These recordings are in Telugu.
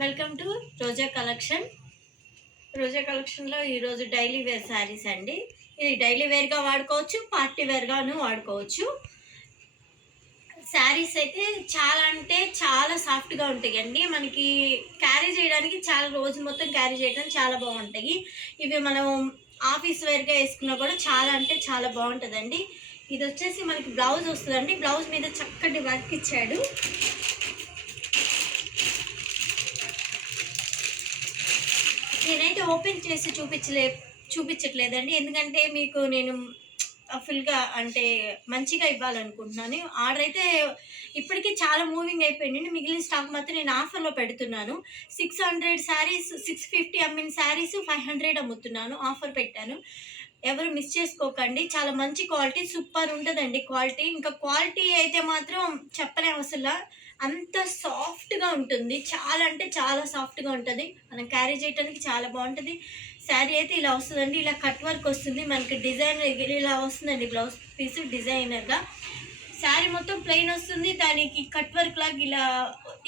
Welcome to Roja collection. Roja కలెక్షన్లో ఈరోజు డైలీ వేర్ శారీస్ అండి. ఇది డైలీ వేర్గా వాడుకోవచ్చు, పార్టీ వేర్గాను వాడుకోవచ్చు. శారీస్ అయితే చాలా అంటే చాలా సాఫ్ట్గా ఉంటాయండి. మనకి క్యారీ చేయడానికి చాలా రోజు మొత్తం క్యారీ చేయడానికి చాలా బాగుంటాయి. ఇవి మనం ఆఫీస్ వేర్గా వేసుకున్నా కూడా చాలా అంటే చాలా బాగుంటుందండి. ఇది వచ్చేసి మనకి బ్లౌజ్ వస్తుందండి. బ్లౌజ్ మీద చక్కటి వర్క్ ఇచ్చాడు. నేనైతే ఓపెన్ చేసి చూపించట్లేదండి, ఎందుకంటే మీకు నేను ఫుల్గా అంటే మంచిగా ఇవ్వాలనుకుంటున్నాను. ఆర్డర్ అయితే ఇప్పటికీ చాలా మూవింగ్ అయిపోయింది. మిగిలిన స్టాక్ మాత్రం నేను ఆఫర్లో పెడుతున్నాను. 600 శారీస్ 650 అమ్మిన శారీస్ 500 అమ్ముతున్నాను. ఆఫర్ పెట్టాను, ఎవరు మిస్ చేసుకోకండి. చాలా మంచి క్వాలిటీ, సూపర్ ఉంటుందండి క్వాలిటీ. ఇంకా క్వాలిటీ అయితే మాత్రం చెప్పలేం అసలు, అంత సాఫ్ట్గా ఉంటుంది. చాలా అంటే చాలా సాఫ్ట్గా ఉంటుంది. మనం క్యారీ చేయడానికి చాలా బాగుంటుంది. శారీ అయితే ఇలా వస్తుందండి. ఇలా కట్ వర్క్ వస్తుంది మనకి, డిజైన్ ఇలా వస్తుందండి. Blouse piece డిజైనర్గా. శారీ మొత్తం ప్లెయిన్ వస్తుంది, దానికి కట్ వర్క్ లాగా ఇలా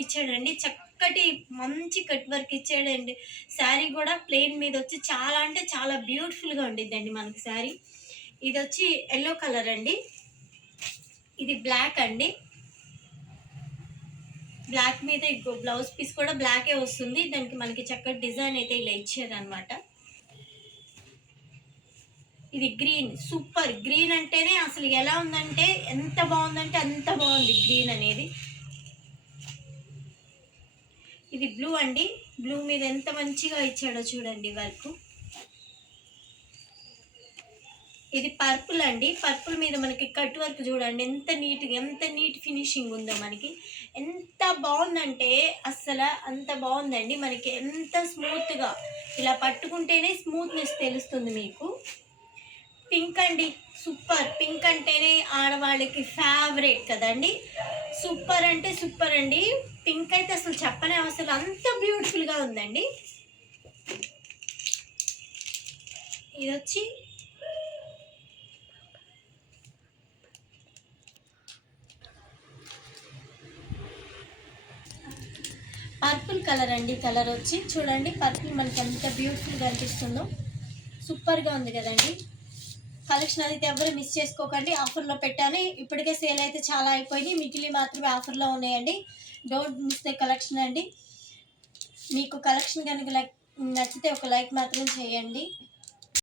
ఇచ్చాడండి. చక్కటి మంచి కట్ వర్క్ ఇచ్చాడండి. శారీ కూడా ప్లెయిన్ మీద వచ్చి చాలా అంటే చాలా బ్యూటిఫుల్గా ఉండిద్దండి మనకి శారీ. ఇది వచ్చి ఎల్లో కలర్ అండి. ఇది బ్లాక్ అండి. బ్లాక్ మీద ఇంకో బ్లౌజ్ పీస్ కూడా బ్లాకే వస్తుంది. దానికి మనకి చక్కటి డిజైన్ అయితే ఇలా ఇచ్చారనమాట. ఇది గ్రీన్, సూపర్ గ్రీన్ అంటేనే అసలు ఎలా ఉందంటే ఎంత బాగుందంటే అంత బాగుంది గ్రీన్ అనేది. ఇది బ్లూ అండి. బ్లూ మీద ఎంత మంచిగా ఇచ్చాడో చూడండి వర్క్. ఇది పర్పుల్ అండి. పర్పుల్ మీద మనకి కట్ వర్క్ చూడండి ఎంత నీట్ ఫినిషింగ్ ఉందో మనకి. ఎంత బాగుందంటే అస్సలు అంత బాగుందండి. మనకి ఎంత స్మూత్గా ఇలా పట్టుకుంటేనే స్మూత్నెస్ తెలుస్తుంది మీకు. పింక్ అండి, సూపర్. పింక్ అంటేనే ఆడవాళ్ళకి ఫేవరెట్ కదండి. సూపర్ అంటే సూపర్ అండి. పింక్ అయితే అసలు చెప్పనే అసలు అంత బ్యూటిఫుల్గా ఉందండి. ఇది వచ్చి పర్పుల్ కలర్ అండి. కలర్ వచ్చి చూడండి, పర్పుల్ మనకి ఎంత బ్యూటిఫుల్గా అనిపిస్తుందో. సూపర్గా ఉంది కదండి. కలెక్షన్ అయితే ఎవరు మిస్ చేసుకోకండి, ఆఫర్లో పెట్టాను. ఇప్పటికే సేల్ అయితే చాలా అయిపోయింది, మిగిలి మాత్రమే ఆఫర్లో ఉన్నాయండి. డోంట్ మిస్ ద కలెక్షన్ అండి. మీకు కలెక్షన్ కనుక నచ్చితే ఒక లైక్ మాత్రం చేయండి.